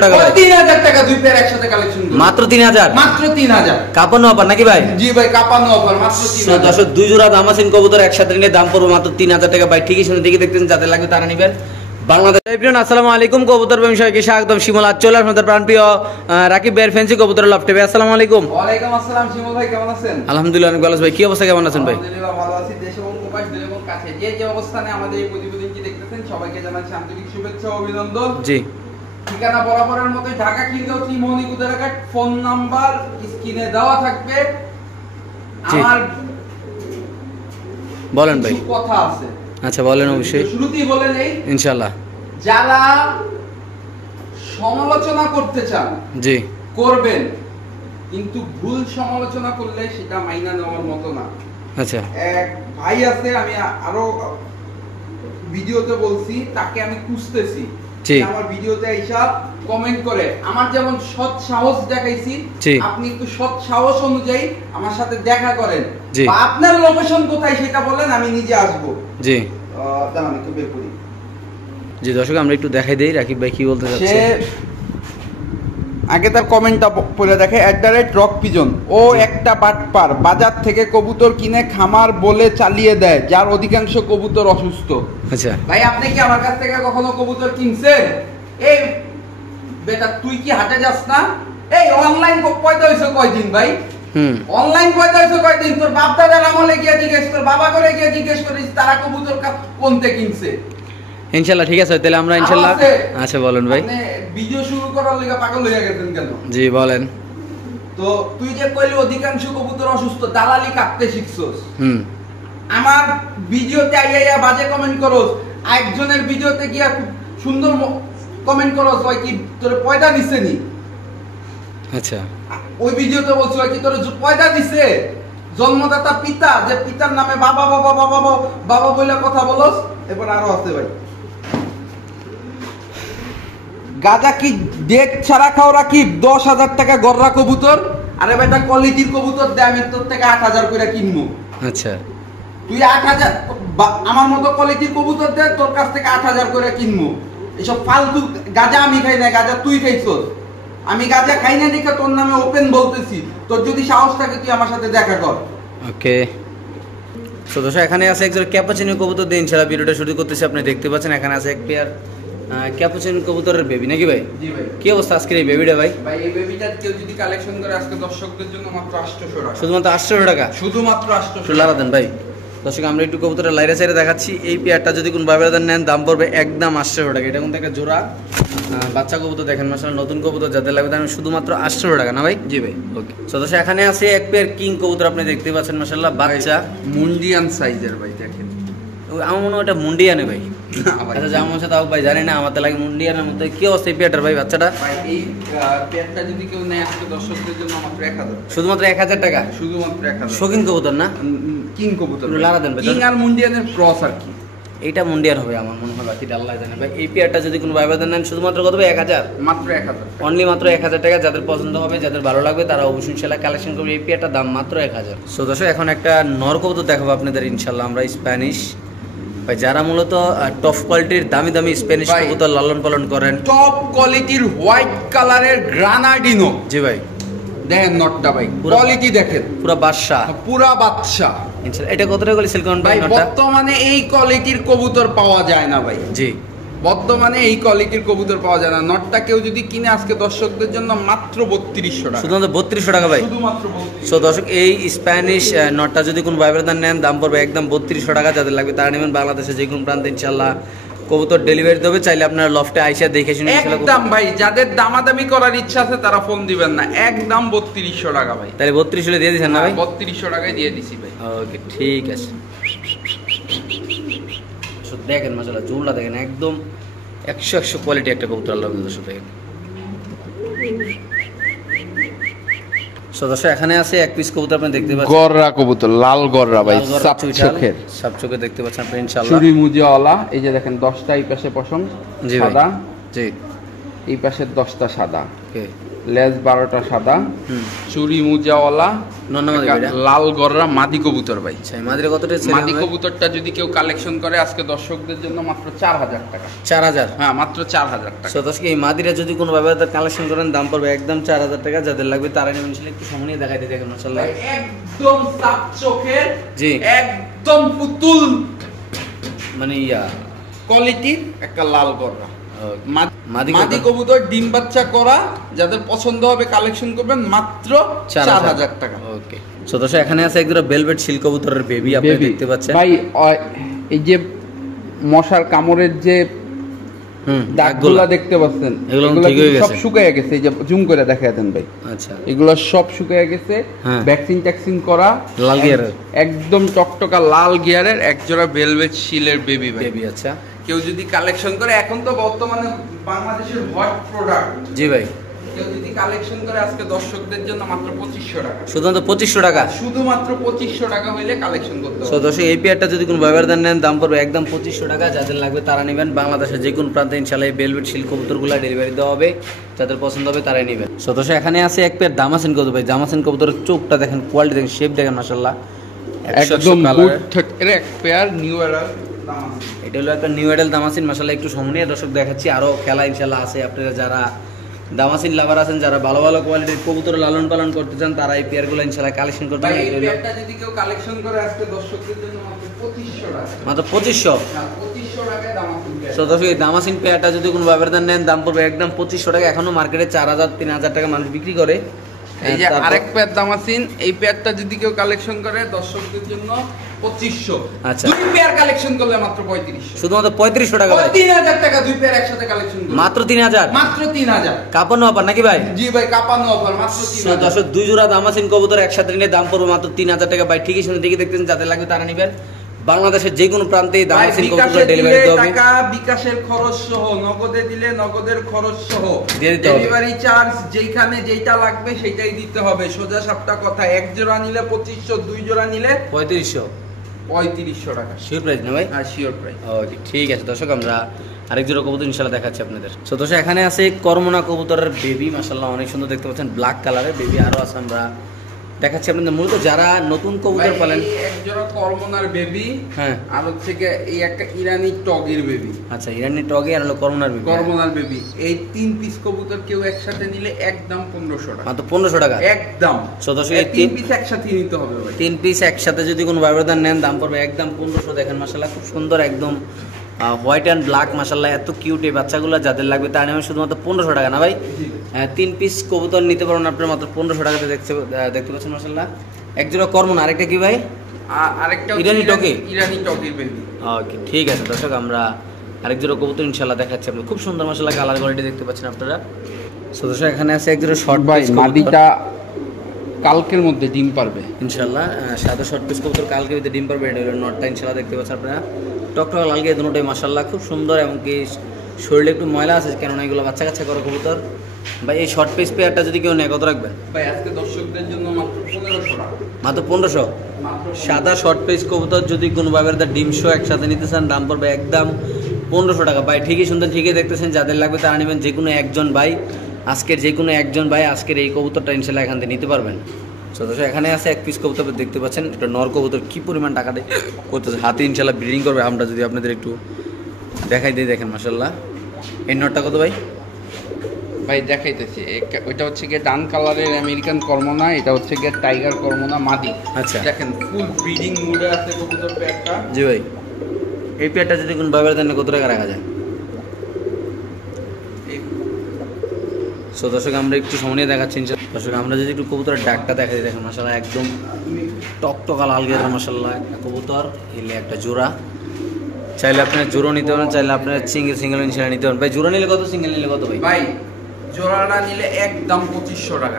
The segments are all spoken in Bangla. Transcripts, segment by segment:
টাকা দুই পেয়ার একসাথে কালেকশন মাত্র 3000 মাত্র 3000 কাপানো অফার নাকি ভাই? জি ভাই কাপানো অফার মাত্র 3000 দর্শক দুই জোড়া দামাসিন কবুতর একসাথে নিয়ে দাম পড়বে মাত্র 3000 টাকা ভাই। ঠিকই শুনে দেখে দেখতেছেন, যাদের লাগবে তারা নেবেন। বাংলাদেশ এভরিওয়ান আসসালামু আলাইকুম, কবুতর প্রেমী সবাইকে স্বাগতম। শিমুল আজ চলে আপনাদের প্রাণপ্রিয় রাকিব ভাইয়ের ফ্যান্সি কবুতর লফটে। ভাই আসসালামু আলাইকুম। ওয়ালাইকুম আসসালাম শিমুল ভাই, কেমন আছেন? আলহামদুলিল্লাহ অনেক ভালো আছি ভাই। কি অবস্থা, কেমন আছেন ভাই? আলহামদুলিল্লাহ ভালো আছি। দেশে এবং প্রবাস দূরে এবং কাছে যে অবস্থানে আমাদের এই প্রতিবেদনটি দেখতেছেন সবাইকে জানাচ্ছি আন্তরিক শুভেচ্ছা ও অভিনন্দন। জি, ঠিকানা বরাবরের মতো ঢাকা খিলগাঁও ত্রিমোহনী কুদারাঘাট, ফোন নাম্বার স্ক্রিনে দেওয়া থাকবে। আমার বলেন ভাই। কথা আছে, আচ্ছা বলেন, অবশ্যই শুরুতেই বলে নেই ইনশাআল্লাহ। যারা সমালোচনা করতে চান জি করবেন, কিন্তু ভুল সমালোচনা করলে সেটা মাইনা নেওয়ার মতো না। আচ্ছা, এক ভাই আছে, আমি আরো ভিডিওতে বলছি, তাকে আমি খুঁজতেছি আমার ভিডিওতে হিসাব কমেন্ট করে। আমার যেমন সৎ সাহস দেখাইছি, আপনি একটু সৎ সাহস অনুযায়ী আমার সাথে দেখা করেন, বা আপনার লোকেশন কোথায় সেটা বলেন, আমি নিজে আসবো। জি দাঁড়ান একটু বের করি। জি দর্শক আমরা একটু দেখাই দেই রাকিব ভাই কি বলতে যাচ্ছে। আগে তার কমেন্টটা পড়ে দেখে, @রক পিজন। ও একটা বাটপার, বাজার থেকে কবুতর কিনে খামার বলে চালিয়ে দেয়, যার অধিকাংশ কবুতর অসুস্থ। আচ্ছা ভাই আপনি কি আমার কাছ থেকে কখনো কবুতর কিনছেন? এই বেটা তুই কি হাটে যাস না? এই অনলাইন পয়দা হইছে কয়দিন ভাই? অনলাইন পয়দা হইছে কয়দিন? তোর বাপ দাদার আমলে গিয়ে জিজ্ঞেস কর, বাবা করে গিয়ে জিজ্ঞেস করিস তারা কবুতর কোনতে কিনছে। ইনশাআল্লাহ ঠিক আছে, তাহলে আমরা ইনশাআল্লাহ। আচ্ছা বলেন ভাই। আপনি ভিডিও শুরু করার লাগা পাগল হয়ে গেছেন কেন? জি বলেন। তো তুই যে কইলি অধিকাংশ কবুতর অসুস্থ, দালালি কাটতে শিখছস। আমার ভিডিওতে আইয়া বাজে কমেন্ট করস, একজনের ভিডিওতে গিয়া খুব সুন্দর কমেন্ট করস, হয় কি তোর পয়দা দিছে নি? আচ্ছা ওই ভিডিওতে বলছো কি তোর পয়দা দিছে? জন্মদাতা পিতা, যে পিতার নামে বাবা বাবা বাবা বাবা বইলা কথা বলস। এরপর আরো আছে ভাই, গাজা কি ডেট ছাড়া খাও রাকিব, 10,000 টাকা গররা কবুতর। আরে বেটা কোয়ালিটির কবুতর দে, আমি তোর থেকে 8,000 করে কিনবো। আচ্ছা তুই 8,000, আমার মতো কোয়ালিটির কবুতর দে, তোর কাছ থেকে 8,000 করে কিনবো। এসব ফালতু গাজা আমি খাই না, গাজা তুই খাইছস। আমি গাজা খাই না দেখে তোর নামে ওপেন বলতেছি। তোর যদি সাহস থাকে তুই আমার সাথে দেখা কর। ওকে তো দর্শক এখানে আছে একজন ক্যাপাচিনো কবুতর দিয়ে ইনশাআল্লাহ ভিডিওটা শুরু করতেছি। আপনি দেখতে পাচ্ছেন এখানে আছে এক পেয়ার ক্যাপাচিনো কবুতরের বেবি নাকি ভাই? জি ভাই। কি অবস্থা আজকের এই বেবিটা ভাই? ভাই এই বেবিটা কেউ যদি কালেকশন করে আজকে দর্শকদের জন্য মাত্র 800 টাকা। শুধুমাত্র 800 টাকা? শুধুমাত্র 800 লারা দেন ভাই। দর্শক আমরা একটু কবুতরের লাইরা চাইরে দেখাচ্ছি। এই পেয়ারটা যদি কোন বাবেদার নেন দাম পড়বে একদম 800 টাকা। এটা কিন্তু একটা জোড়া বাচ্চা কবুতর, দেখেন মাশাআল্লাহ নতুন কবুতর, যাদের লাগবে তার শুধুমাত্র 800 টাকা না ভাই? জি ভাই। ওকে সো দর্শক এখানে আছে এক পেয়ার কিং কবুতর, আপনি দেখতে পাচ্ছেন মাশাআল্লাহ বাচ্চা মুন্ডিয়ান সাইজের ভাই, দেখেন আমার মনে হয় এটা মুন্ডিয়ানে ভাই। আচ্ছা যেমন আছে তাও ভাই জানি না, আমাদের লাগে মুন্ডিয়ানের মধ্যে। কি অবস্থা এই পেয়ারটার ভাই বাচ্চাটা? ভাই এই পেয়ারটা যদি কেউ নেয় আজকে দর্শকদের জন্য মাত্র 1000, শুধুমাত্র 1000 টাকা। শুধুমাত্র 1000। শৌখিন কবুতর না? কিং কবুতর লারা দেন ভাই। কিং আর মুন্ডিয়ানের ক্রস আর কি। এইটা মুন্ডিয়ান হবে আমার মনে হয়, বাকি আল্লাহ জানে ভাই। এই পেয়ারটা যদি কোনো ভাইবাদার নেন শুধুমাত্র কত ভাই? 1000, মাত্র 1000, অনলি মাত্র 1000 টাকা। যাদের পছন্দ হবে, যাদের ভালো লাগবে তারা অবশ্যই ইনশাআল্লাহ কালেকশন করবে। এই পেয়ারটার দাম মাত্র 1000। সো দর্শক এখন একটা নর কবুতর দেখাবো আপনাদের ইনশাআল্লাহ আমরা, স্প্যানিশ ভাই। যারা মূলত টপ কোয়ালিটির দামি দামি স্প্যানিশ কবুতর লালন পালন করেন, টপ কোয়ালিটির হোয়াইট কালারের গ্রানাডিনো। জি ভাই দেখেন নটটা ভাই, কোয়ালিটি দেখেন, পুরো বাদশা, পুরা বাদশা। এটা কত টাকা করে সেল করেন ভাই? বর্তমানে এই কোয়ালিটির কবুতর পাওয়া যায় না ভাই। জি বর্তমানে এই কোয়ালিটির কবুতর পাওয়া যায় না। নটটা কেউ যদি কিনে আজকে দর্শকদের জন্য মাত্র 3200 টাকা। শুধুমাত্র 3200 টাকা ভাই? শুধুমাত্র 3200। সো দর্শক এই স্প্যানিশ নটটা যদি কোনো ভাইব্রেদার নেন দাম পড়বে একদম 3200 টাকা। যাদের লাগবে তারা নেবেন। বাংলাদেশে যে কোনো প্রান্তে ইনশাআল্লাহ কবুতর ডেলিভারি দেবে। চাইলে আপনারা লফটে আইসা দেখে শুনে একদম ভাই, যাদের দামাদামি করার ইচ্ছা আছে তারা ফোন দিবেন না, একদম 3200 টাকা ভাই। তাহলে 3200 দিয়ে দিছেন না ভাই? 3200 টাকায় দিয়ে দিছি ভাই। ওকে ঠিক আছে। দেখেন মাশাআল্লাহ জুলটা দেখেন, একদম 100 কোয়ালিটি একটা কবুতর আল্লাহ দর্শক দেখেন। সদস্য এখানে আছে এক পিস কবুতর, আপনি দেখতে পাচ্ছেন গররা কবুতর, লাল গররা ভাই, সাপ চোখের, সাপ চোখে দেখতে পাচ্ছেন আপনি ইনশাআল্লাহ। চুরি মুজিওয়ালা, এই যে দেখেন 10টা এই পাশে পশম সাদা। জি এই পাশের 10টা সাদা, ওকে লেজ 12টা সাদা, চুরি মুজাওয়ালা নন্নামাদি ভাইরা লাল গররা মাদি কবুতর ভাই। আচ্ছা মাদিরা কতটা ছেলে মাদি কবুতরটা যদি কেউ কালেকশন করে আজকে দর্শকদের জন্য মাত্র 4000 টাকা। 4000? হ্যাঁ মাত্র 4000 টাকা। সো দর্শক এই মাদিরা যদি কোনো ভাবে কালেকশন করেন দাম পড়বে একদম 4000 টাকা। যাদের লাগবে তারা নেবেন। একটু সামনে দেখাই দিই দেখেন মাশাআল্লাহ একদম সাপ চোখের, জি একদম পুতুল মানে কোয়ালিটির একটা লাল গররা মাদি মাদি কবুতর, ডিম বাচ্চা করা। যাদের পছন্দ হবে কালেকশন করবেন মাত্র 4000 টাকা। ওকে সো দর্শক এখানে আছে একজোড়া ভেলভেট সিল্ক কবুতরের বেবি আপনারা দেখতে পাচ্ছেন ভাই। এই যে মশার কামড়ের যে দাগগুলা দেখতে পাচ্ছেন এগুলো সব শুকিয়ে গেছে। এই যে জুম করে দেখায় দেন ভাই। আচ্ছা এগুলো সব শুকিয়ে গেছে, ভ্যাকসিন ট্যাক্সিন করা, লাল গিয়ারের একদম টকটকা লাল গিয়ারের একজোড়া ভেলভেট সিলের বেবি ভাই। বেবি আচ্ছা কেউ যদি কালেকশন করে, এখন তো বর্তমানে বাংলাদেশের হট প্রোডাক্ট। জি ভাই। কেউ যদি কালেকশন করে আজকে দর্শকদের জন্য মাত্র 2500 টাকা। শুধুমাত্র 2500 টাকা? শুধুমাত্র 2500 টাকা হইলে কালেকশন করতে হবে। সো দর্শক এই পেয়ারটা যদি কোনো ব্যবহার দেন নেন দাম পড়বে একদম 2500 টাকা। যাদের লাগবে তারা নেবেন। বাংলাদেশের যে কোনো প্রান্তে ইনশাআল্লাহ এই ভেলভেট সিল্ক কবুতরগুলো ডেলিভারি দেওয়া হবে। যাদের পছন্দ হবে তারাই নেবেন। সো দর্শক এখানে আছে এক পেয়ার দামাসিন কবুতর ভাই। দামাসিন কবুতরের চোখটা দেখেন, কোয়ালিটি দেখেন, শেপ দেখেন মাশাআল্লাহ একদম গুড এর এক পেয়ার নিউ এডাল দামাসিন। এটা হলো একটা নিউ এডাল দামাসিন মাশাআল্লাহ। একটু সামনে দর্শক দেখাচ্ছি, আরো খেলা ইনশাআল্লাহ আছে। আপনারা যারা দামাসিন লাভার আছেন, যারা ভালো ভালো কোয়ালিটির কবুতর লালন পালন করতে চান, তারা এই পেয়ারগুলো ইনশাআল্লাহ কালেকশন করবেন। এই পেয়ারটা যদি কেউ কালেকশন করে আজকে দর্শকদের জন্য মাত্র 2500 টাকা। মাত্র 2500? হ্যাঁ 2500 টাকায় দামাসিন পেয়ার। সো দর্শক এই দামাসিন পেয়ারটা যদি কোনো ব্যবহার নেন দাম পড়বে একদম 2500 টাকা। এখনো মার্কেটে 4000 3000 টাকা মানুষ বিক্রি করে। এই যে আরেক পেয়ার দামাসিন, এই পেয়ারটা যদি কেউ কালেকশন করে দর্শকদের জন্য 2500। আচ্ছা দুই পেয়ার কালেকশন করলে মাত্র 3500। শুধুমাত্র 3500 টাকা ভাই? 3000 টাকা দুই পেয়ার একসাথে কালেকশন করলে মাত্র 3000? মাত্র 3000। কাপানো অফার নাকি ভাই? জি ভাই কাপানো অফার মাত্র 3000। দর্শক দুই জোড়া দামাসিন কবুতর একসাথে নিলে দাম পড়বে মাত্র 3000 টাকা ভাই। ঠিকই শুনে ঠিকই দেখতেছেন। যাদের লাগবে তারা নেবেন। বাংলাদেশের যে কোনো প্রান্তে দামাসিন কবুতর ডেলিভারি দেওয়া হবে। টাকা বিকাশের খরচ সহ, নগদে দিলে নগদের খরচ সহ, দিয়ে দিতে হবে। ডেলিভারি চার্জ যেখানে যেটা লাগবে সেটাই দিতে হবে। সোজা সাপটা কথা। এক জোড়া নিলে 2500, দুই জোড়া নিলে 3500 টাকা। শিওর প্রাইস না ভাই? হ্যাঁ শিওর প্রাইস। ওকে ঠিক আছে দর্শক, আমরা আরেক জোড়া কবুতর ইনশাআল্লাহ দেখাচ্ছি আপনাদের। সো দর্শক এখানে আছে করমনা কবুতরের বেবি মাশাআল্লাহ অনেক সুন্দর দেখতে পাচ্ছেন, ব্ল্যাক কালারের বেবি। আরো আছে আমরা দেখাচ্ছি আপনাদের। মূলত যারা নতুন কবুতর পালেন, এক জোড়া করমনার বেবি, হ্যাঁ আর হচ্ছে এই একটা ইরানি টগের বেবি। আচ্ছা ইরানি টগে আর হলো করমনার বেবি। করমনার বেবি এই তিন পিস কবুতর কেউ একসাথে নিলে একদম 1500 টাকা। মাত্র 1500 টাকা একদম। সো দর্শক এই তিন পিস একসাথে নিতে হবে ভাই। তিন পিস একসাথে যদি কোনো ব্যবধান নেন দাম পড়বে একদম 1500। দেখেন মাশাআল্লাহ খুব সুন্দর একদম হোয়াইট অ্যান্ড ব্ল্যাক মাশাআল্লাহ এত কিউট এই বাচ্চাগুলো। যাদের লাগবে তার নেবেন শুধুমাত্র 1500 টাকা না ভাই? তিন পিস কবুতর নিতে পারবেন আপনার মাত্র 1500 টাকাতে। দেখতে পাচ্ছেন মাশাআল্লাহ এক জোড়া করমনা। আরেকটা কি ভাই? আরেকটা ইরানি টগে। ইরানি টগের বেবি। ওকে ঠিক আছে দর্শক, আমরা আরেক জোড়া কবুতর ইনশাআল্লাহ দেখাচ্ছি আপনাদের। খুব সুন্দর মাশাআল্লাহ কালার কোয়ালিটি দেখতে পাচ্ছেন আপনারা। সো দর্শক এখানে আছে এক জোড়া শর্ট ভাই পিস মাদিটা কালকের মধ্যে ডিম পারবে ইনশাআল্লাহ। সাদা শর্ট পিস কবুতর কালকে ভিতরে ডিম পারবে। এটা হলো নটটা ইনশাআল্লাহ দেখতে পাচ্ছেন আপনারা। টকটক লাল গিয়ে দুটোটাই মাশাআল্লাহ খুব সুন্দর, এবং কি শরীরে একটু ময়লা আছে কেননা এগুলো বাচ্চা কাচ্চা করে কবুতর। ভাই এই শর্ট পিস পেয়ারটা যদি কেউ নেয় কত রাখবেন ভাই? আজকে দর্শকদের জন্য মাত্র 1500 টাকা। মাত্র 1500? সাদা শর্ট পিস কবুতর যদি কোনো ভাবে ডিম শো একসাথে নিতে চান দাম পড়বে একদম 1500 টাকা ভাই। ঠিকই শুনতেন, ঠিকই দেখতেছেন। যাদের লাগবে তারা নেবেন। যে কোনো একজন ভাই আজকের আজকের এই কবুতরটা ইনশাআল্লাহ এখান থেকে নিতে পারবেন। সো দর্শক এখানে আছে এক পিস কবুতর দেখতে পাচ্ছেন। এটা নর কবুতর কি পরিমাণ টাকা দেয় করতেছে, হাতে ইনশাআল্লাহ ব্রিডিং করবে। আমরা যদি আপনাদের একটু দেখাই দিই, দেখেন মাশাআল্লাহ এই নরটা কত ভাই? ভাই দেখাইতেছি। ওইটা হচ্ছে গিয়ে ডান কালারের আমেরিকান করমনা, এটা হচ্ছে গিয়ে টাইগার করমনা মাদি। আচ্ছা দেখেন ফুল ব্রিডিং মুডে আছে কবুতর পেয়ারটা। জি ভাই। এই পেয়ারটা যদি কোনো ব্যবহার দেন কত টাকা রাখা যায়? সো দর্শক আমরা একটু সময় নিয়ে দেখাচ্ছি দর্শক। আমরা যদি একটু কবুতরের ডাকটা দেখাই, দেখেন মাশাআল্লাহ একদম টকটকা লাল গের মাশাআল্লাহ একটা কবুতর। এলে একটা জোড়া, চাইলে আপনার জোড়া নিতে পারেন, চাইলে আপনার সিঙ্গেল ইনশাআল্লাহ নিতে পারেন। ভাই জোড়া নিলে কত, সিঙ্গেল নিলে কত ভাই? ভাই জোড়াটা নিলে একদম 2500 টাকা।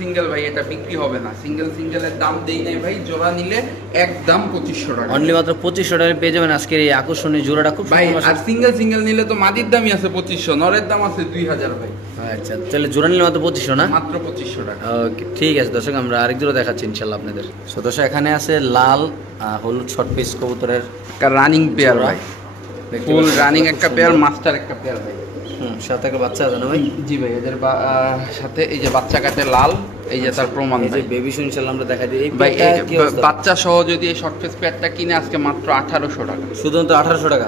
সিঙ্গেল ভাই এটা বিক্রি হবে না। সিঙ্গেলের দাম দেই নাই ভাই। জোড়া নিলে একদম 2500 টাকা। অনলি মাত্র 2500 টাকায় পেয়ে যাবেন আজকের এই আকর্ষণীয় জোড়াটা। খুব ভাই আর সিঙ্গেল নিলে তো মাদির দামই আছে 2500, নরের দাম আছে 2000 ভাই। আচ্ছা তাহলে জোড়া নিলে মাত্র 2500 না? মাত্র 2500 টাকা। ওকে ঠিক আছে দর্শক, আমরা আরেক জোড়া দেখাচ্ছি ইনশাআল্লাহ আপনাদের। সো দর্শক এখানে আছে লাল হলুদ শর্ট পিস কবুতরের একটা রানিং পেয়ার ভাই, ফুল রানিং একটা পেয়ার, মাস্টার একটা পেয়ার ভাই। সাথে একটা বাচ্চা আছে না ভাই? জি ভাই, এদের সাথে এই যে বাচ্চা কাটে লাল, এই যে তার প্রমাণ এই যে ভাই। বেবি শুন ইনশাআল্লাহ আমরা দেখাই দিই। এই ভাই পেয়ারটা কি অবস্থা? বাচ্চা সহ যদি এই শর্ট ফেস প্যাডটা কিনে আজকে মাত্র 1800 টাকা। শুধুমাত্র 1800 টাকা।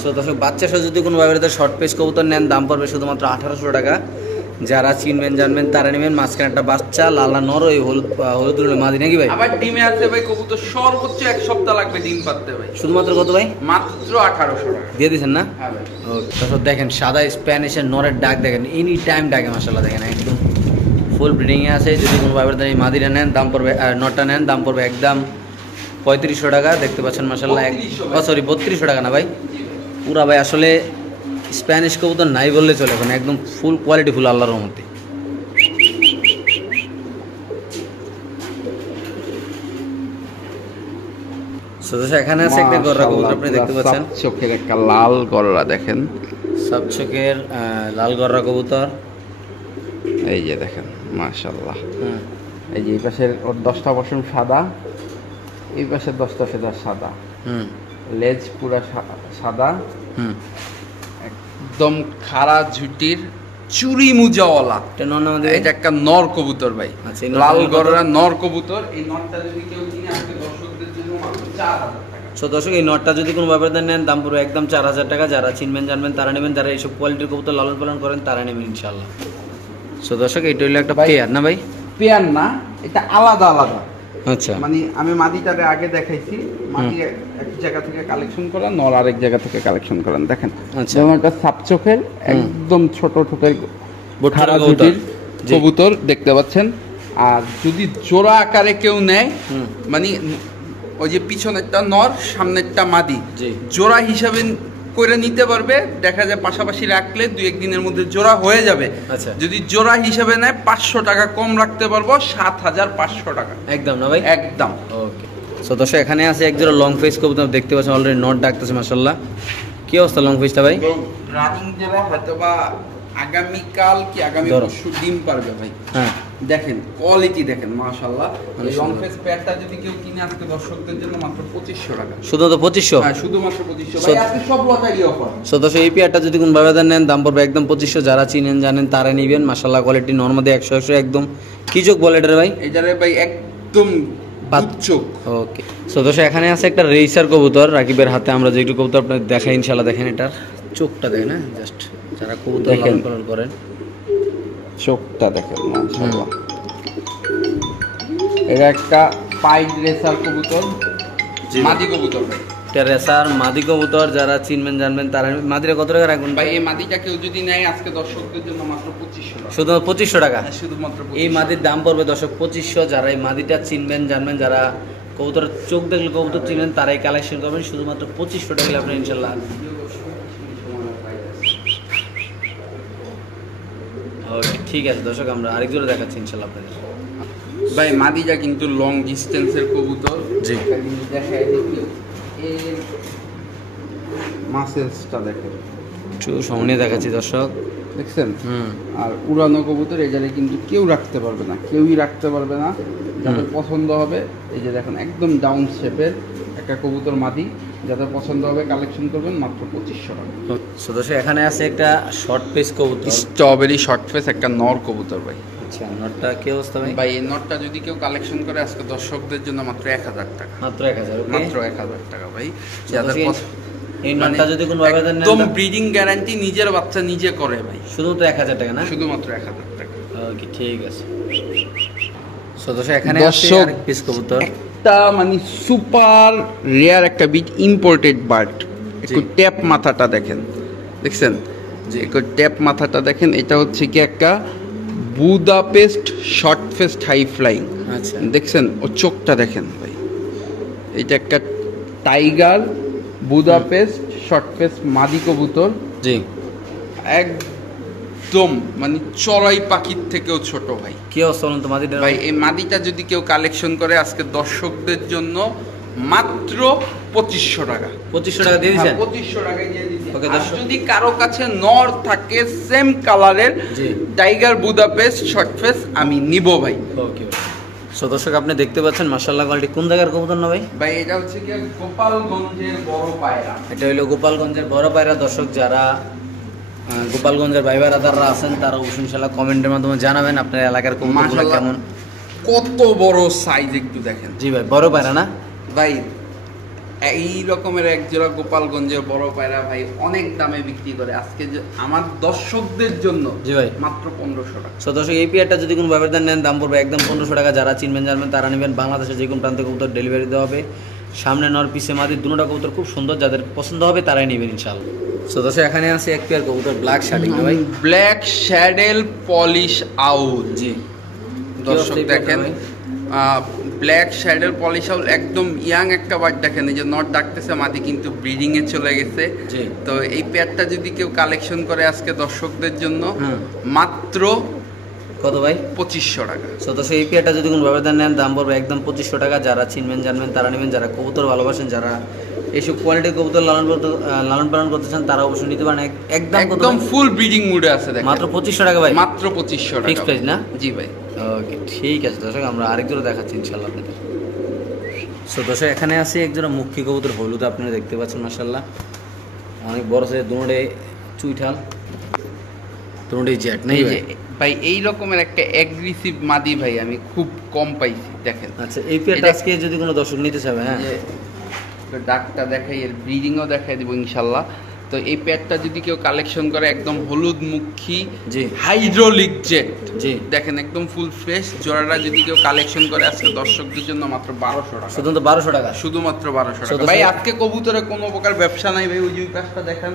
সো দর্শক, বাচ্চা সহ যদি কোনো ভাইয়ের শর্ট পেস কবুতর নেন, দাম পড়বে শুধুমাত্র 1800 টাকা। যারা চিনবেন জানবেন তারা নেবেন। মাঝখানে একটা বাচ্চা লালা নর, ওই হলুদ মাদি নাকি ভাই? আবার ডিমে আছে ভাই কবুতর, সর্বোচ্চ 1 সপ্তাহ লাগবে ডিম পাততে ভাই। শুধুমাত্র কত ভাই? মাত্র 1800 টাকা দিয়ে দিচ্ছেন না? হ্যাঁ ভাই। ওকে দর্শক, দেখেন সাদা স্প্যানিশের নরের ডাক দেখেন, এনি টাইম ডাকে মাশাআল্লাহ, দেখেন একদম ফুল ব্রিডিংয়ে আছে। যদি কোনো ভাইয়ের এই মাদিরা নেন দাম পড়বে, নটটা নেন দাম পড়বে একদম 3500 টাকা। দেখতে পাচ্ছেন মাশাআল্লাহ, 3200 টাকা না ভাই? পুরা ভাই আসলে স্প্যানিশ কবুতর নাই বললে চলে, এখন একদম ফুল কোয়ালিটি ফুল আল্লাহর রহমতে। এখানে আছে একটা গররা কবুতর, আপনি দেখতে পাচ্ছেন চোখের একটা লাল গররা, দেখেন সব চোখের লাল গররা কবুতর। এই যে দেখেন মাশাআল্লাহ। এই যে এই পাশের ওর 10টা পশম সাদা, এই পাশের 10টা ফেদার সাদা, লেজ পুরা সাদা, একদম খাড়া ঝুটির চুরি মুজাওয়ালা। এটা একটা নর কবুতর ভাই, লাল গররা নর কবুতর। এই নরটা যদি কেউ কিনে আজকে দর্শকদের জন্য মাত্র 4000 টাকা। দর্শক, এই নটটা যদি কোনো ব্যাপারে নেন দাম পড়বে একদম 4000 টাকা। যারা চিনবেন জানবেন তারা নেবেন, যারা এইসব কোয়ালিটির কবুতর লালন পালন করেন তারা নেবেন ইনশাআল্লাহ। সো দর্শক, এটা হলো একটা পেয়ার না ভাই? পেয়ার না, এটা আলাদা আলাদা। আচ্ছা, মানে আমি মাদিটারে আগে দেখাইছি, মাদি এক জায়গা থেকে কালেকশন করা, নর আরেক জায়গা থেকে কালেকশন করেন। দেখেন যেমন একটা সাপ চোখের একদম ছোট ঠোঁটের খাড়া ঝুটির কবুতর দেখতে পাচ্ছেন। আর যদি জোড়া আকারে কেউ নেয়, মানে ওই যে পিছনেরটা নর সামনেরটা মাদি, জোড়া হিসাবে করে নিতে পারবে। দেখা যায় পাশাপাশি রাখলে 2-1 দিনের মধ্যে জোড়া হয়ে যাবে। আচ্ছা, যদি জোড়া হিসাবে নেয় 500 টাকা কম রাখতে পারবো, 7500 টাকা একদম না ভাই? একদম। ওকে সো দর্শক, এখানে আছে এক জোড়া লং ফেস কবুতর দেখতে পাচ্ছেন, অলরেডি নট ডাকতেছে মাশাআল্লাহ। কি অবস্থা লং ফেসটা ভাই? রানিং জোড়া হয়তো বা আগামীকাল কি আগামী পরশু ডিম পারবে ভাই। হ্যাঁ দেখেন কোয়ালিটি দেখেন মাশাআল্লাহ। এই লং ফেস প্যাডটা যদি কেউ কিনে আজকে দর্শকদের জন্য মাত্র 2500 টাকা। শুধুমাত্র 2500? হ্যাঁ শুধুমাত্র 2500 ভাই, আজকে সব লটারি অফার। সো দর্শক, এই পেয়ারটা যদি কোন ভাবে নেন দাম পড়বে একদম 2500। যারা চিনেন জানেন তারা নেবেন। মাশাআল্লাহ কোয়ালিটি নরমাদি 100 একদম। কি চোখ বলে এটারে ভাই? এটারে ভাই একদম চোখ। ওকে সো দর্শক, এখানে আছে একটা রেসার কবুতর রাকিবের হাতে। আমরা যে একটু কবুতর আপনাদের দেখাই ইনশাআল্লাহ। দেখেন এটার চোখটা দেখেন, না জাস্ট যারা কবুতর লালন পালন করেন চোখটা দেখেন মাশাআল্লাহ। এটা একটা পাইড রেসার কবুতর, মাদি কবুতর ভাই। এটা রেসার মাদি কবুতর, যারা চিনবেন জানবেন তারা। মাদিরা কত টাকা রাখবেন ভাই? এই মাদিটা কেউ যদি নেয় আজকে দর্শকদের জন্য মাত্র 2500 টাকা। শুধুমাত্র 2500 টাকা? শুধুমাত্র এই মাদির দাম পড়বে দর্শক 2500। যারা এই মাদিটা চিনবেন জানবেন, যারা কবুতর চোখ দেখলে কবুতর চিনবেন তারাই কালেকশন করবেন। শুধুমাত্র 2500 টাকা আপনি ইনশাল্লাহ। ওকে ঠিক আছে দর্শক, আমরা আরেক জোড়া দেখাচ্ছি ইনশাল্লাহ আপনাদের। ভাই মাদিটা কিন্তু লং ডিস্টেন্সের কবুতর। জি দেখাই দিই, এর মাসেলসটা দেখেন, একটু সামনে দেখাচ্ছি দর্শক, দেখছেন? আর উড়ানো কবুতর এজারে কিন্তু কেউ রাখতে পারবে না, কেউই রাখতে পারবে না। যাদের পছন্দ হবে, এই যে দেখেন একদম ডাউন শেপের একটা কবুতর মাদি, যাদের পছন্দ হবে কালেকশন করবেন মাত্র 2500 টাকা। সো দর্শক, এখানে আছে একটা শর্ট পেস কবুতর, স্ট্রবেরি শর্ট ফেস, একটা নর কবুতর ভাই। আচ্ছা, নটটা কি অবস্থা ভাই? ভাই এই নটটা যদি কেউ কালেকশন করে আজকে দর্শকদের জন্য মাত্র 1000 টাকা। মাত্র 1000? মাত্র 1000 টাকা ভাই। যাদের এই নটটা যদি কোনো ভাবে দেন একদম ব্রিডিং গ্যারান্টি, নিজের বাচ্চা নিজে করে ভাই। শুধুমাত্র 1000 টাকা না? শুধুমাত্র 1000 টাকা। ওকে ঠিক আছে। সো দর্শক, এখানে আছে আরেক পিস কবুতর, একটা মানে সুপার রেয়ার একটা বিট ইম্পোর্টেড বার্ড। একটু ট্যাপ মাথাটা দেখেন, দেখছেন? যে একটু ট্যাপ মাথাটা দেখেন। এটা হচ্ছে কি একটা Budapest short fest high flying. আচ্ছা দেখছেন? ও চোখটা দেখেন ভাই। এটা একটা টাইগার বুদাপেস্ট শর্ট ফেস্ট মাদি কবুতর। জি একদম মানে চড়াই পাখির থেকেও ছোট ভাই। কি অবস্থা বলুন তো মাদিটা ভাই? এই মাদিটা যদি কেউ কালেকশন করে আজকে দর্শকদের জন্য মাত্র 2500 টাকা। 2500 টাকা দিয়ে দিচ্ছেন? 2500 টাকায় দিয়ে দিচ্ছি। ওকে আর দর্শক, যদি কারো কাছে নর থাকে সেম কালারের জি টাইগার বুদাপেস্ট শর্ট ফেস, আমি নিব ভাই। ওকে সো দর্শক, আপনি দেখতে পাচ্ছেন মাশাআল্লাহ কোয়ালিটি। কোন জায়গার কবুতর না ভাই? ভাই এটা হচ্ছে কি গোপালগঞ্জের বড় পায়রা। এটা হলো গোপালগঞ্জের বড় পায়রা। দর্শক, যারা গোপালগঞ্জের ভাই বারাদাররা আছেন তারা অবশ্যই ইনশাআল্লাহ কমেন্টের মাধ্যমে জানাবেন আপনার এলাকার কবুতরগুলো মাশাআল্লাহ, কেমন। কত বড় সাইজ একটু দেখেন জি ভাই, বড় পায়রা না ভাই। এই রকমের এক জোড়া গোপালগঞ্জের বড় পায়রা ভাই অনেক দামে বিক্রি করে, আজকে যে আমার দর্শকদের জন্য জি ভাই মাত্র 1500 টাকা। সো দর্শক এই পেয়ারটা যদি কোনো ব্যবধান নেন দাম পড়বে একদম 1500 টাকা। যারা চিনবেন জানবেন তারা নেবেন। বাংলাদেশের যে কোনো প্রান্তে কবুতর ডেলিভারি দেওয়া হবে। সামনে নর পিছে মাদি দুটোটা কবুতর খুব সুন্দর, যাদের পছন্দ হবে তারাই নেবেন ইনশাআল্লাহ। সো দর্শক এখানে আছে এক পেয়ার কবুতর ব্ল্যাক শার্টিং ভাই, ব্ল্যাক শ্যাডেল পলিশ আউল। জি দর্শক দেখেন ব্ল্যাক শ্যাডেল পলিশ আউল একদম ইয়াং একটা বাট দেখেন, এই যে নট ডাকতেছে, মাদি কিন্তু ব্রিডিং এ চলে গেছে। জি তো এই পেয়ারটা যদি কেউ কালেকশন করে আজকে দর্শকদের জন্য মাত্র কত ভাই? 2500 টাকা। সো দর্শক এই পেয়ারটা যদি কোনো ব্যবধান নেন দাম পড়বে একদম 2500 টাকা। যারা চিনবেন জানবেন তারা নেবেন। যারা কবুতর ভালোবাসেন, যারা এইসব কোয়ালিটির কবুতর লালন পালন করতে চান তারা অবশ্যই নিতে পারেন। একদম ফুল ব্রিডিং মুডে আছে দেখেন, মাত্র 2500 টাকা ভাই, মাত্র 2500 টাকা ফিক্সড প্রাইস না? জি ভাই। ওকে ঠিক আছে দর্শক, আমরা আরেকজোড়া দেখাচ্ছি ইনশাআল্লাহ আপনাদের। সো দর্শক এখানে আছে একজোড়া মুখী কবুতর হলুদ, আপনারা দেখতে পাচ্ছেন মাশাআল্লাহ অনেক বড় সাইজ, দুটোতে চুইঠাল, দুটোই জেট নেই ভাই। ভাই এই রকমের একটা অ্যাগ্রেসিভ মাদি ভাই আমি খুব কম পাইছি দেখেন। আচ্ছা এই পেয়ারটা আজকে যদি কোনো দর্শক নিতে চাবে, হ্যাঁ ডাকটা দেখাই, এর ব্রিডিংও দেখাই দেবো ইনশাল্লাহ। তো এই প্যাডটা যদি কেউ কালেকশন করে একদম হলুদ মুখী জি হাইড্রোলিক জেট, জি দেখেন একদম ফুল ফ্রেশ জোড়াটা যদি কেউ কালেকশন করে আজকে দর্শকদের জন্য মাত্র 1200 টাকা, শুধুমাত্র 1200 টাকা, শুধুমাত্র 1200 টাকা ভাই। আজকে কবুতরে কোনো প্রকার ব্যবসা নাই ভাই, ওই যে ওই পাশটা দেখেন,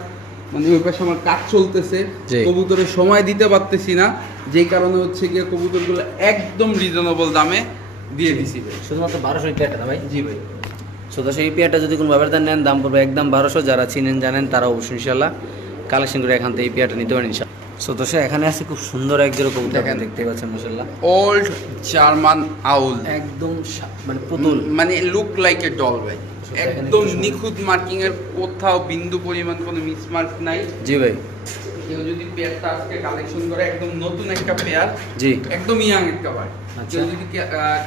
মানে ওই পাশে আমার কাজ চলতেছে, কবুতরের সময় দিতে পারতেছি না, যেই কারণে হচ্ছে গিয়ে কবুতরগুলো একদম রিজনেবল দামে দিয়ে দিছি ভাই, শুধুমাত্র 1200 টাকা ভাই। জি ভাই। সো দর্শক এই পেয়ারটা যদি কোনো ব্যবধান নেন দাম পড়বে একদম 1200। যারা চিনেন জানেন তারা অবশ্যই ইনশাআল্লাহ কালেকশন করে এখান থেকে এই পেয়ারটা নিতে পারেন ইনশাআল্লাহ। সো দর্শক এখানে আছে খুব সুন্দর এক জোড়া কবুতর, দেখেন দেখতে পাচ্ছেন মাশাআল্লাহ, ওল্ড জার্মান আউল, একদম মানে পুতুল, মানে লুক লাইক এ ডল ভাই, একদম নিখুঁত মার্কিং এর, কোথাও বিন্দু পরিমাণ কোনো মিসমার্ক নাই। জি ভাই, কেউ যদি পেয়ারটা আজকে কালেকশন করে একদম নতুন একটা পেয়ার, জি একদম ইয়াং একটা বার, আচ্ছা। কেউ যদি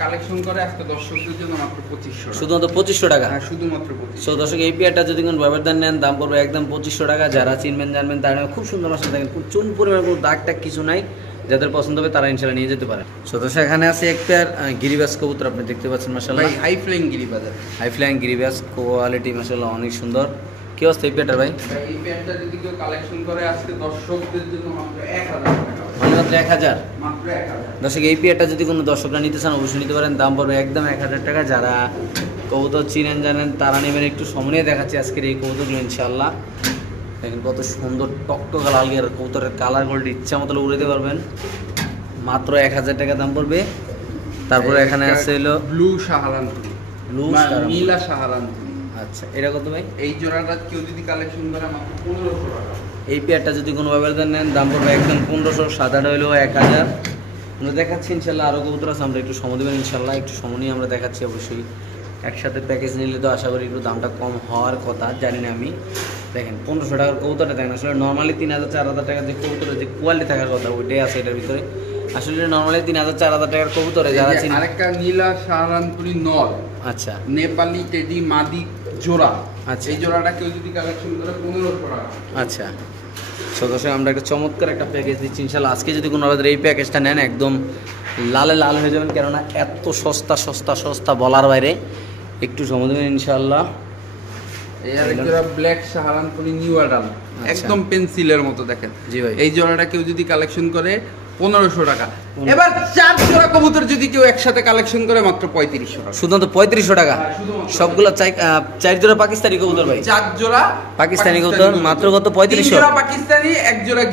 কালেকশন করে আজকে দর্শকদের জন্য মাত্র 2500 শুধুমাত্র 2500 টাকা। হ্যাঁ শুধুমাত্র 2500। সো দর্শক এই পেয়ারটা যদি কোনো ব্যবধান নেন দাম পড়বে একদম 2500 টাকা। যারা চিনবেন জানবেন তারা খুব সুন্দর মাসে দেখেন, খুব চুন পরিমাণ কোনো দাগ টাগ কিছু নাই, যাদের পছন্দ হবে তারা ইনশাআল্লাহ নিয়ে যেতে পারে। সো দর্শক এখানে আছে এক পেয়ার গিরিবাস কবুতর, আপনি দেখতে পাচ্ছেন মাশাআল্লাহ, ভাই হাই ফ্লাইং গিরিবাজার, হাই ফ্লাইং গিরিবাস কোয়ালিটি মাশাআল্লাহ অনেক সুন্দর। কি অবস্থা এই পেয়ারটার ভাই? ভাই এই পেয়ারটা যদি কেউ কালেকশন করে আজকে দর্শকদের জন্য মাত্র 1000 টাকা, মানে মাত্র 1000। মাত্র 1000। দর্শক এই পেয়ারটা যদি কোনো দর্শকরা নিতে চান অবশ্যই নিতে পারেন, দাম পড়বে একদম 1000 টাকা। যারা কবুতর চিনেন জানেন তারা নেবেন। একটু সামনে দেখাচ্ছি আজকের এই কবুতরগুলো ইনশাআল্লাহ, দেখেন কত সুন্দর টকটকা লাল গিয়ার কবুতরের কালার গোল্ড ইচ্ছা মতো উড়াতে পারবেন, মাত্র 1000 টাকা দাম পড়বে। তারপরে এখানে আছে হলো ব্লু সাহারানপুরি, ব্লু নীলা সাহারানপুরি। আচ্ছা এটা কত ভাই? এই জোড়াটা কেউ যদি কালেকশন করে মাত্র 1500 টাকা। এই পেয়ারটা যদি কোনো ব্যবধান নেন দাম পড়বে একদম 1500। সাদাটা হলো 1000। আমরা দেখাচ্ছি ইনশাল্লাহ, আরও কবুতর আছে, আমরা একটু সময় দেবেন ইনশাল্লাহ, একটু সময় নিয়ে আমরা দেখাচ্ছি। অবশ্যই একসাথে প্যাকেজ নিলে তো আশা করি একটু দামটা কম হওয়ার কথা, জানি না আমি। দেখেন 1500 টাকার কবুতরটা দেখেন, আসলে নর্মালি 3000-4000 টাকার যে কবুতরের যে কোয়ালিটি থাকার কথা ওইটাই আছে এটার ভিতরে। আসলে নর্মালি 3000-4000 টাকার কবুতরে যারা চিনি। আরেকটা নীলা সাহারানপুরি নর, আচ্ছা নেপালি টেডি মাদি জোড়া, আচ্ছা এই জোড়াটা কেউ যদি কালেকশন করে 1500 টাকা। আচ্ছা সো দর্শক আমরা একটা চমৎকার একটা প্যাকেজ দিচ্ছি ইনশাল্লাহ। আজকে যদি কোনো আমাদের এই প্যাকেজটা নেন একদম লালে লাল হয়ে যাবেন, কেননা এত সস্তা সস্তা সস্তা বলার বাইরে। একটু সময় দেবেন ইনশাল্লাহ। এই আরেক জোড়া ব্ল্যাক সাহারানপুরি নিউ অ্যাডাল, একদম পেন্সিলের মতো দেখেন। জি ভাই, এই জোড়াটা কেউ যদি কালেকশন করে 1500 টাকা। এবার 4 জোড়া কবুতর যদি কেউ একসাথে কালেকশন করে মাত্র 3500 টাকা, শুধুমাত্র 3500 টাকা। সবগুলো 4 জোড়া পাকিস্তানি কবুতর ভাই, 4 জোড়া পাকিস্তানি কবুতর মাত্র কত? 3500। 3 জোড়া পাকিস্তানি, 1 জোড়া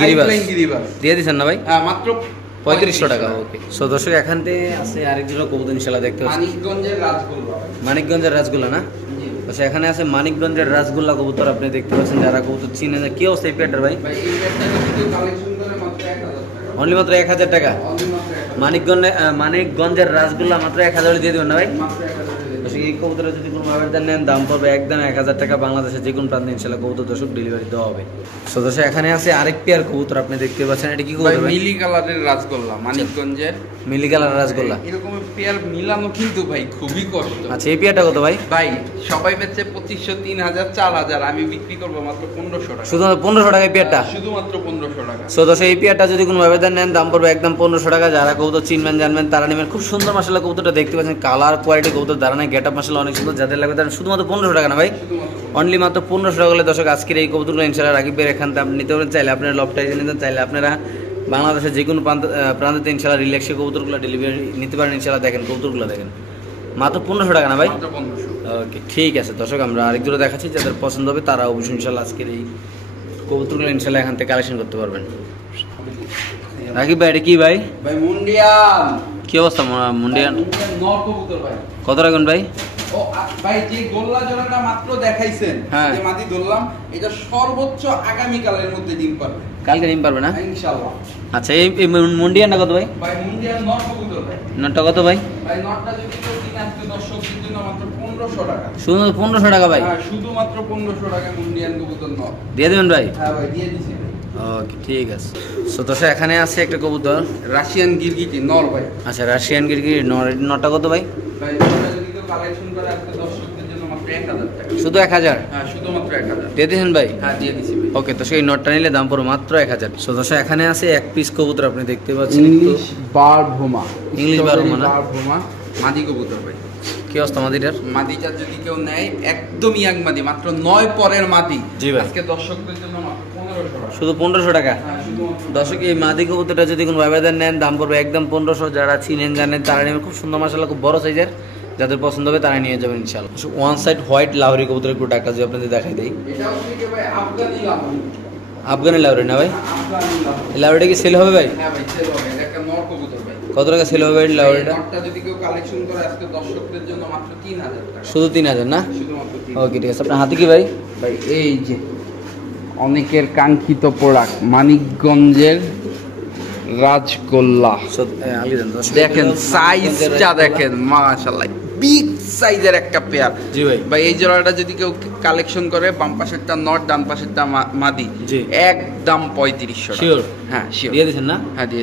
গিরিবাজ দিয়ে দিচ্ছেন না ভাই? হ্যাঁ মাত্র 3500 টাকা। ওকে সো দর্শক এখান থেকে আছে আরেক জোড়া কবুতর ইনশাআল্লাহ দেখতে পাচ্ছেন, মানিকগঞ্জের রাজগোল্লা, মানিকগঞ্জের রাসগোল্লা না? আচ্ছা এখানে আছে মানিকগঞ্জের রাসগোল্লা কবুতর, আপনি দেখতে পাচ্ছেন। যারা কবুতর চিনেন, কি অবস্থা এই পেয়ারটার ভাই? ভাই এই পেয়ারটা যদি কেউ কালেকশন করে মাত্র 1000 টাকা, অনলি মাত্র 1000 টাকা। অনলি মাত্র 1000, মানিকগঞ্জের রাসগোল্লা মাত্র 1000 দিয়ে দেবেন না ভাই? মাত্র 1000 টাকা। দর্শক এই কবুতরটা যদি কোনো ভাবে নেন দাম পড়বে একদম 1000 টাকা, বাংলাদেশের যে কোনো প্রান্তে ইনশাআল্লাহ কবুতর দর্শক ডেলিভারি দেওয়া হবে। সো দর্শক এখানে আছে আরেক পেয়ার কবুতর আপনি দেখতে পাচ্ছেন, এটা কি কবুতর ভাই? মিলি কালারের রাজগোল্লা, মানিকগঞ্জের মিলি কালার রাসগোল্লা। এরকম পেয়ার মিলানো কিন্তু ভাই খুবই কষ্ট। আচ্ছা এই পেয়ারটা কত ভাই? ভাই সবাই বেচে 2500, 3000, 4000, আমি বিক্রি করবো মাত্র 1500 টাকা। শুধুমাত্র 1500 টাকায় পেয়ারটা? শুধুমাত্র 1500 টাকা। সো দর্শক এই পেয়ারটা যদি কোনো ভাবে নেন দাম পড়বে একদম 1500 টাকা। যারা কবুতর চিনবেন জানবেন তারা নেবেন। খুব সুন্দর মাশাআল্লাহ কবুতরটা দেখতে পাচ্ছেন, কালার কোয়ালিটি কবুতর দাঁড়ানো গেটআপ মাশাআল্লাহ অনেক সুন্দর। যাদের লাগবে তারা শুধুমাত্র 1500 টাকা না ভাই? অনলি মাত্র 1500 টাকা হলে দর্শক আজকের এই কবুতরগুলো ইনশাআল্লাহ রাকিব ভাইয়ের এখান থেকে আপনি নিতে পারেন। চাইলে আপনারা লফটাইজে নিতে চাইলে আপনারা বাংলাদেশের যে কোনো প্রান্তে ইনশাআল্লাহ রিল্যাক্সে কবুতরগুলো ডেলিভারি নিতে পারেন ইনশাআল্লাহ। দেখেন কবুতরগুলো দেখেন মাত্র 1500 টাকা না ভাই? মাত্র 1500। ওকে ঠিক আছে দর্শক, আমরা আরেক দুটো দেখাচ্ছি, যাদের পছন্দ হবে তারা অবশ্যই ইনশাআল্লাহ আজকের এই কবুতরগুলো ইনশাআল্লাহ এখান থেকে কালেকশন করতে পারবেন। রাকিব ভাই এটা কি ভাই? ভাই মুন্ডিয়ান। কি অবস্থা মুন্ডিয়ান? নর কবুতর ভাই। কত রাখবেন ভাই? ও ভাই যে গোল্লা জোড়াটা মাত্র দেখাইছেন, হ্যাঁ। যে মাদি ধরলাম, এটা সর্বোচ্চ আগামী কালের মধ্যে ডিম পারবে। কালকে ডিম পারবে না ইনশাআল্লাহ। আচ্ছা এই মুন্ডিয়ানটা কত ভাই? ভাই মুন্ডিয়ান নর কবুতর ভাই। নটটা কত ভাই? ভাই নরটা যদি কেউ কিনে আজকে দর্শকদের জন্য মাত্র 1500 টাকা। শুধুমাত্র 1500 টাকা ভাই? হ্যাঁ শুধুমাত্র 1500 টাকা মুন্ডিয়ান কবুতর নর। দিয়ে দেবেন ভাই? হ্যাঁ ভাই দিয়ে দিছি ভাই। ওকে ঠিক আছে। সো দর্শক এখানে আছে একটা কবুতর রাশিয়ান গিরগিটি নর ভাই। আচ্ছা রাশিয়ান গিরগির নটটা কত ভাই? ভাই নরটা যদি কেউ কালেকশন করে আজকে দর্শকদের জন্য মাত্র 1000 টাকা। শুধু 1000? হ্যাঁ শুধুমাত্র 1000। দিয়ে দিয়েছেন ভাই? হ্যাঁ দিয়ে দিছি ভাই। ওকে তো সেই নটটা নিলে দাম পড়ো মাত্র 1000। সো দর্শক এখানে আছে এক পিস কবুতর আপনি দেখতে পাচ্ছেন, একটু ইংলিশ বারভোমা। ইংলিশ বারভোমা না? বারভোমা মাদি কবুতর ভাই। কি অবস্থা মাদিটার? মাদিটা যদি কেউ নেয় একদম ইয়াং মাদি, মাত্র 9 পরের মাদি। জি ভাই। আজকে দর্শকদের জন্য মাত্র 1500 টাকা। শুধু 1500 টাকা? হ্যাঁ শুধুমাত্র। দর্শক এই মাদি কবুতরটা যদি কোনো ভাইবাদের নেন দাম পড়বে একদম 1500। যারা চিনেন জানেন তারা নেবেন। খুব সুন্দর মাশাআল্লাহ, খুব বড় সাইজের, যাদের পছন্দ হবে তারা নিয়ে যাবেন ইনশাআল্লাহ। ওয়ান সাইড হোয়াইট লাহোরি কবুতরের একটু ডাকটা যদি আপনাদের দেখাই দেই। এটা হচ্ছে কি ভাই আফগানি লাহোরি। আফগানি লাহোরি না ভাই? আফগানি লাহোরি। এই লাহোরিটা কি সেল হবে ভাই? হ্যাঁ ভাই সেল হবে। এটা একটা নর কবুতর ভাই। কত টাকা সেল হবে এই লাহোরিটা? নরটা যদি কেউ কালেকশন করে আজকে দর্শকদের জন্য মাত্র 3000 টাকা। শুধু 3000 না? শুধুমাত্র 3000। ওকে ঠিক আছে। আপনার হাতে কি ভাই? ভাই এই যে অনেকের কাঙ্ক্ষিত প্রোডাক্ট মানিকগঞ্জের রাজগোল্লা। দেখেন সাইজটা দেখেন মাশাআল্লাহ, বিগ সাইজের একটা পেয়ার। জি ভাই। ভাই এই জোড়াটা যদি কেউ কালেকশন করে, বাম পাশেরটা নট, ডান পাশেরটা মাদি, জি। একদম 3500 টাকা। শিওর? হ্যাঁ শিওর। দিয়ে দিয়েছেন না? হ্যাঁ দিয়ে